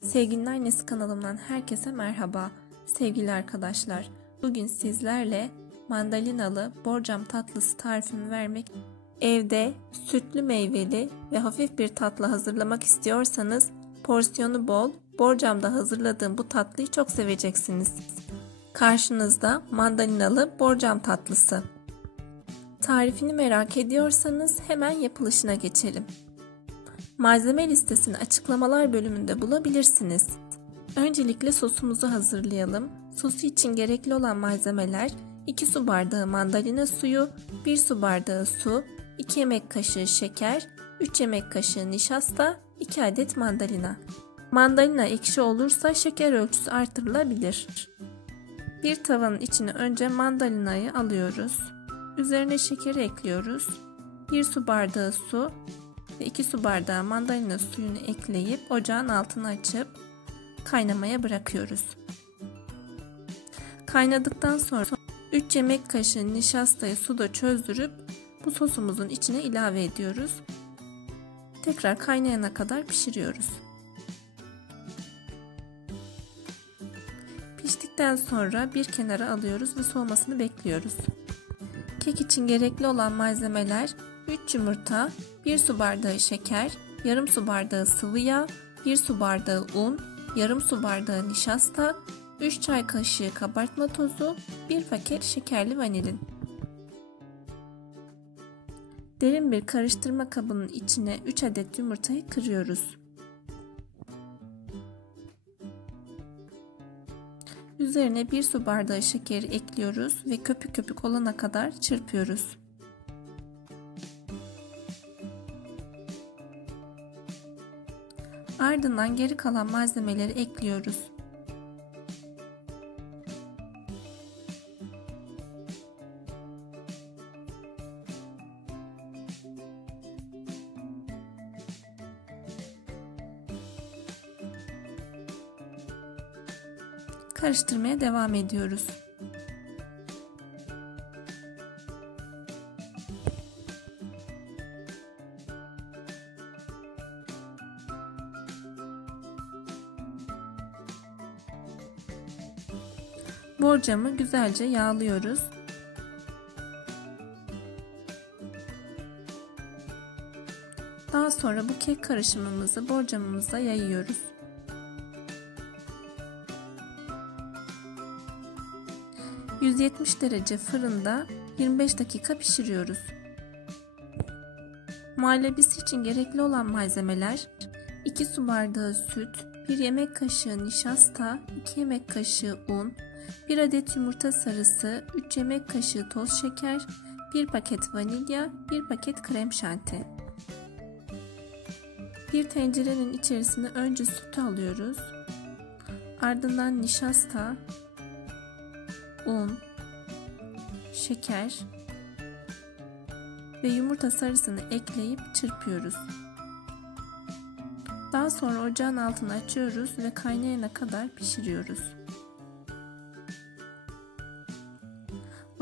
Sevginin Annesi kanalımdan herkese merhaba. Sevgili arkadaşlar, bugün sizlerle mandalinalı borcam tatlısı tarifimi vermek. Evde sütlü meyveli ve hafif bir tatlı hazırlamak istiyorsanız porsiyonu bol, borcamda hazırladığım bu tatlıyı çok seveceksiniz. Karşınızda mandalinalı borcam tatlısı. Tarifini merak ediyorsanız hemen yapılışına geçelim. Malzeme listesini açıklamalar bölümünde bulabilirsiniz. Öncelikle sosumuzu hazırlayalım. Sosu için gerekli olan malzemeler 2 su bardağı mandalina suyu, 1 su bardağı su, 2 yemek kaşığı şeker, 3 yemek kaşığı nişasta, 2 adet mandalina. Mandalina ekşi olursa şeker ölçüsü artırılabilir. Bir tavanın içine önce mandalinayı alıyoruz. Üzerine şekeri ekliyoruz. 1 su bardağı su ve 2 su bardağı mandalina suyunu ekleyip ocağın altını açıp kaynamaya bırakıyoruz. Kaynadıktan sonra 3 yemek kaşığı nişastayı suda çözdürüp bu sosumuzun içine ilave ediyoruz. Tekrar kaynayana kadar pişiriyoruz. Piştikten sonra bir kenara alıyoruz ve soğumasını bekliyoruz. Kek için gerekli olan malzemeler 3 yumurta, 1 su bardağı şeker, yarım su bardağı sıvı yağ, 1 su bardağı un, yarım su bardağı nişasta, 3 çay kaşığı kabartma tozu, 1 paket şekerli vanilin. Derin bir karıştırma kabının içine 3 adet yumurtayı kırıyoruz. Üzerine 1 su bardağı şekeri ekliyoruz ve köpük köpük olana kadar çırpıyoruz. Ardından geri kalan malzemeleri ekliyoruz. Karıştırmaya devam ediyoruz. Borcamı güzelce yağlıyoruz. Daha sonra bu kek karışımımızı borcamımıza yayıyoruz. ...170 derece fırında 25 dakika pişiriyoruz. Muhallebisi için gerekli olan malzemeler 2 su bardağı süt, 1 yemek kaşığı nişasta, 2 yemek kaşığı un, 1 adet yumurta sarısı, 3 yemek kaşığı toz şeker, 1 paket vanilya, 1 paket krem şanti. Bir tencerenin içerisine önce sütü alıyoruz. Ardından nişasta, un, şeker ve yumurta sarısını ekleyip çırpıyoruz. Daha sonra ocağın altını açıyoruz ve kaynayana kadar pişiriyoruz.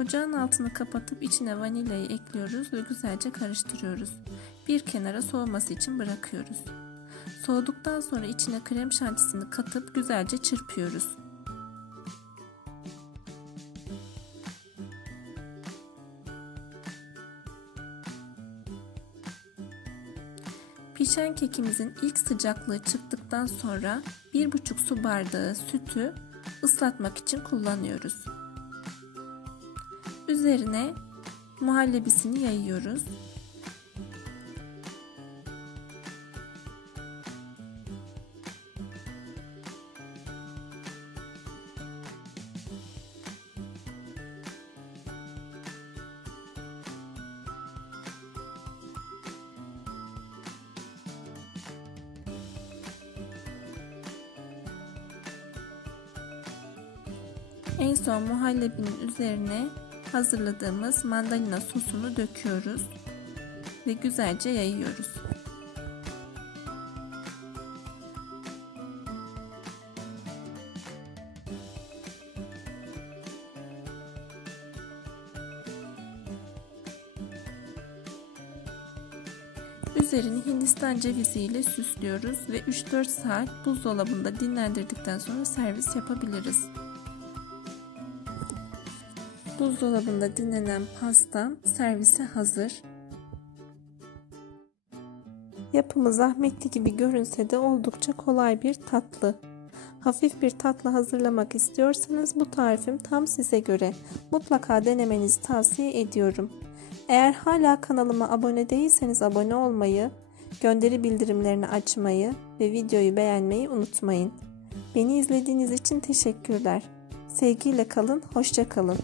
Ocağın altını kapatıp içine vanilyayı ekliyoruz ve güzelce karıştırıyoruz. Bir kenara soğuması için bırakıyoruz. Soğuduktan sonra içine krem şantisini katıp güzelce çırpıyoruz. Pişen kekimizin ilk sıcaklığı çıktıktan sonra 1,5 su bardağı sütü ıslatmak için kullanıyoruz. Üzerine muhallebisini yayıyoruz. En son muhallebinin üzerine hazırladığımız mandalina sosunu döküyoruz ve güzelce yayıyoruz. Üzerini Hindistan cevizi ile süslüyoruz ve 3-4 saat buzdolabında dinlendirdikten sonra servis yapabiliriz. Buzdolabında dinlenen pastam servise hazır. Yapımı zahmetli gibi görünse de oldukça kolay bir tatlı. Hafif bir tatlı hazırlamak istiyorsanız bu tarifim tam size göre. Mutlaka denemenizi tavsiye ediyorum. Eğer hala kanalıma abone değilseniz abone olmayı, gönderi bildirimlerini açmayı ve videoyu beğenmeyi unutmayın. Beni izlediğiniz için teşekkürler. Sevgiyle kalın, hoşça kalın.